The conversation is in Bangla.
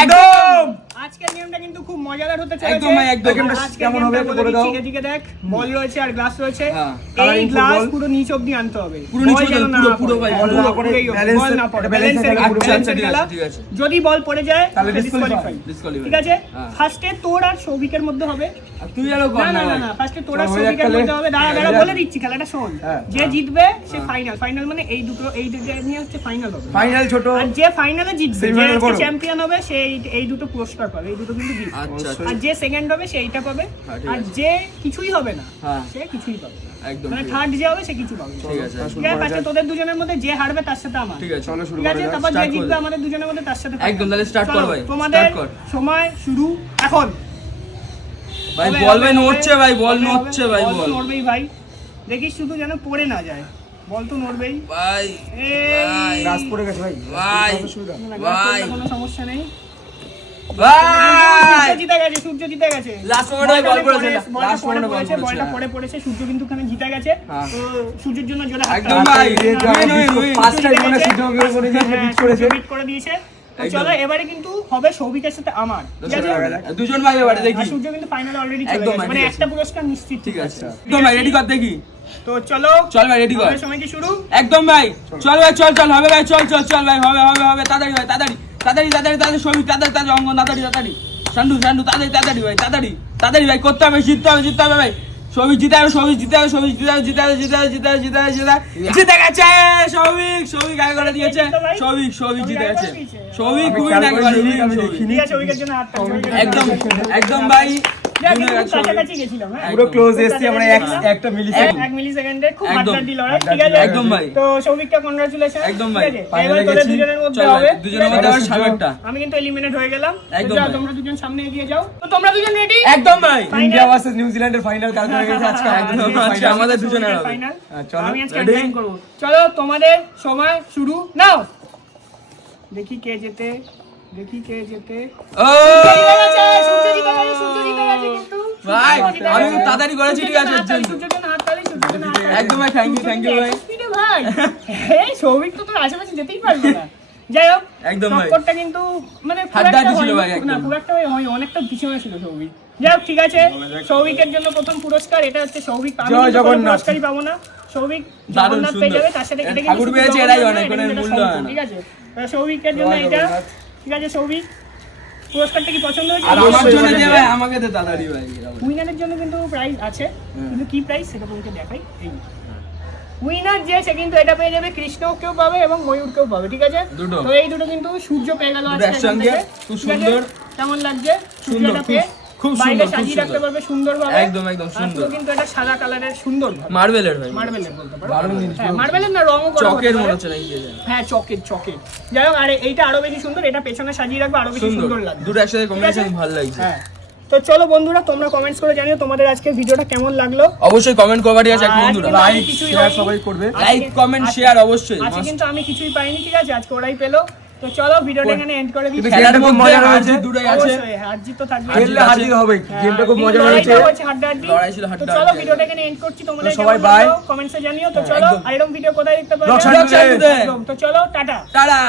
একদম আজকের গেমটা কিন্তু খুব মজাদার হতে চলেছে। একদম ভাই, একদম। কেমন হবে বলে দাও। এদিকে দেখ, বল রয়েছে আর গ্লাস রয়েছে। এই গ্লাস পুরো নিচ অবধি আনতে হবে। পুরো নিচ অবধি, পুরো ভাই, বল না পড়ে ব্যালেন্সের খেলা। যদি বল পড়ে যায় তাহলে ডিসকোয়ালিফাই। ঠিক আছে, ফার্স্টে তোর আর সৌভিকের মধ্যে হবে। তুই আলো কর না না না, ফার্স্টে তোর আর সৌভিকের মধ্যে হবে। দাঁড়া বলে দিচ্ছি, খেলাটা শোন। যে জিতবে সে ফাইনাল মানে এই দুটো নিয়ে হচ্ছে ফাইনাল হবে। ফাইনাল ছোট, আর যে ফাইনালে জিতবে, যে চ্যাম্পিয়ন হবে সে এই দুটো পুরস্কার পাবে। এই দুটো কিন্তু গিফট। আর যে সেকেন্ড হবে সে এইটা পাবে। আর যে কিছুই হবে না সে কিছুই পাবে না। একদম মানে থার্ড যে হবে সে কিছু পাবে। ঠিক আছে, ঠিক আছে, ফার্স্টে তোদের দুজনের মধ্যে যে হারবে তার সাথে আমার। ঠিক আছে, চলো শুরু ঠিক করা আছে, যাক। তারপর যে জিতবে আমাদের দুজনের মধ্যে তার সাথে। একদম, তাহলে স্টার্ট কর ভাই, তোমাদের স্টার্ট কর সময় শুরু এখন। ভাই। বল ভাই নড়ছে ভাই, বল নড়ছে ভাই, বল বল নড়বেই ভাই। দেখিস শুধু যেন পড়ে না যায়। বল তো নড়বেই ভাই। এই গ্লাস পড়ে গেছে ভাই, ভাই ভাই কোনো সমস্যা নেই। ভাই সূর্য জিতে গেছে। লাস্ট মোমেন্টে বল পড়েছে, লাস্ট মোমেন্টে বল বলটা পড়েছে। পড়ে পড়েছে, সূর্য কিন্তু ওখানে জিতে গেছে। তো সূর্যের জন্য জোরে হাততালি। একদম ভাই, ফার্স্ট টাইম মনে সূর্য আমাকে করে দিয়ে বিট করেছে। বিট করে দিয়েছে। তো চলো এবারে কিন্তু হবে সৌভিকের সাথে আমার। ঠিক আছে, দুজন ভাই এবারে দেখি। আর সূর্য কিন্তু ফাইনালে অলরেডি চলে একদম গেছে, ভাই, মানে ঠিক আছে। একটা পুরস্কার নিশ্চিত। ঠিক আছে, একদম ভাই, রেডি কর দেখি। তো চলো চল ভাই, রেডি কর। আমাদের সময় কি শুরু? একদম ভাই, চল ভাই, চল চল, হবে ভাই, চল চল চল ভাই, হবে হবে হবে, তাড়াতাড়ি ভাই, তাড়াতাড়ি তাড়াতাড়ি তাড়াতাড়ি তাড়াতাড়ি, সবই তাড়াতাড়ি তাড়াতাড়ি, অঙ্গ তাড়াতাড়ি তাড়াতাড়ি, সান্ডু সান্ডু তাড়াতাড়ি তাড়াতাড়ি ভাই, তাড়াতাড়ি তাড়াতাড়ি ভাই, করতে হবে, জিততে হবে, জিততে হবে ভাই, সৌভিক জিতে হবে, সৌভিক জিতে হবে, সৌভিক জিতে হবে, জিতে হবে, জিতে হবে, জিতে হবে, জিতে হবে, জিতে গেছে সৌভিক। সৌভিক আগে করে দিয়েছে, সৌভিক জিতে গেছে। সৌভিক উইন আগে করে দিয়েছে। ঠিক আছে, সৌভিকের জন্য হাততালি। একদম একদম ভাই, কাছাকাছি গেছিলাম। পুরো ক্লোজ এসছি আমরা, একটা মিলি সেকেন্ড। 1 মিলি সেকেন্ডে খুব একদম, হাড্ডাহাড্ডি লড়াই। ঠিক আছে, একদম ভাই। তো সৌভিককে কংগ্রাচুলেশন। একদম ভাই, এবার তোদের দুজনের মধ্যে চল হবে। ভাই, দুজনের মধ্যে আবার সামনেরটা। আমি কিন্তু এলিমিনেট হয়ে গেলাম। একদম যাও, ভাই। তোমরা দুজন সামনে এগিয়ে যাও। তো তোমরা দুজন রেডি? একদম ভাই, ইন্ডিয়া ভার্সেস নিউজিল্যান্ডের ফাইনাল কাল হয়ে গেছে আজকে। একদম আজকে আমাদের দুজনের হবে। ফাইনাল। চলো আমি আজকে অ্যাটেন্ড করব। চলো তোমাদের সময় শুরু নাও। দেখি কে জেতে, দেখি কে জেতে। ও সূর্য জিতে গেছে, সূর্য জিতে গেছে কিন্তু। ভাই, আমি তো তাড়াতাড়ি করেছি, ঠিক আছে। সূর্যের জন্য হাততালি, সূর্যের জন্য হাততালি। একদম ভাই, থ্যাংক ইউ ভাই। স্পিডে ভাই। এই সৌভিক তো তোর আশেপাশে যেতেই পারবে না। যাই হোক, একদম ভাই। টক্করটা কিন্তু মানে খুব হাড্ডাহাড্ডি একটা ছিল হয়নি, ভাই, একদম। না খুব একটা হয়, অনেকটা পিছনে ছিল সৌভিক। যাই হোক, ঠিক আছে, সৌভিকের জন্য প্রথম পুরস্কার এটা হচ্ছে সৌভিক। আমি জয় কিন্তু কোনো জগন্নাথ। পুরস্কারই পাবো না। সৌভিক দারুণ জগন্নাথ পেয়ে সুন্দর। যাবে, তার সাথে এটা কিন্তু ঠাকুর শুধু পেয়েছে, জগন্নাথ এরাই নয়, অনেক, এটা কোনো কিন্তু মূল্য একটা হয় না। ঠিক আছে। সৌভিকের জন্য এটা। ঠিক আছে সৌভিক, পুরস্কারটা কি পছন্দ হয়েছে? আর আমার জন্য যে ভাই, আমাকে দে তাড়াতাড়ি ভাই। উইনারের জন্য কিন্তু প্রাইজ আছে, কিন্তু কি প্রাইজ সেটা তোমাকে দেখাই। এই উইনার যে সে কিন্তু এটা পেয়ে যাবে, কৃষ্ণকেও পাবে এবং ময়ূরকেও পাবে। ঠিক আছে, দুটো। তো এই দুটো কিন্তু সূর্য পেয়ে গেল আজকে একসঙ্গে। এখান থেকে। খুব ঠিক আছে? সুন্দর। কেমন লাগছে সুন্দর, সূর্যটা পেয়ে? খুব বাইরে সুন্দর, খুব সাজিয়ে রাখতে সুন্দর। পারবে সুন্দরভাবে। একদম একদম আর সুন্দর। পুরো কিন্তু এটা সাদা কালারের সুন্দর ভাবে। মার্বেলের ভাই, মার্বেলের বলতে পারো। মার্বেল জিনিস। হ্যাঁ, মার্বেলের না, রঙও করা চকের হতে মনে পারে। হচ্ছে না, ইয়ে যায়। হ্যাঁ, চকের। যাই হোক, আর এইটা আরো বেশি সুন্দর, এটা পেছনে সাজিয়ে রাখবে, আরো বেশি সুন্দর লাগবে। দুটো একসাথে কম্বিনেশন ঠিক আছে? ভালো লাগছে। হ্যাঁ, তো চলো বন্ধুরা, তোমরা কমেন্টস করে জানিও তোমাদের আজকে ভিডিওটা কেমন লাগলো। অবশ্যই কমেন্ট করবা, ঠিক আছে বন্ধুরা। লাইক লাইক শেয়ার সবাই করবে। লাইক কমেন্ট শেয়ার অবশ্যই। আজকে কিন্তু আমি কিছুই পাইনি, ঠিক আছে, আজকে ওরাই পেলো। তো চলো ভিডিওটা এখানে এন্ড করে দিচ্ছি। খেলাটা খেলার খুব মধ্যে মজা হার হয়েছে। জিত দুটোই আছে। অবশ্যই হার জিত তো থাকবে। খেললে হাজির হবে, গেমটা খুব মজা হয়েছে। হাড্ডাহাড্ডি। লড়াই ছিল তো হাড্ডাহাড্ডি। চলো ভিডিওটা এখানে এন্ড করছি। তোমাদের তো সবাই bye। কমেন্টসে জানিও। তো চলো, একদম। আর এরকম ভিডিও কোথায় দেখতে পারবে? ব্লগ সাইডে। তো চলো, টাটা। টাটা।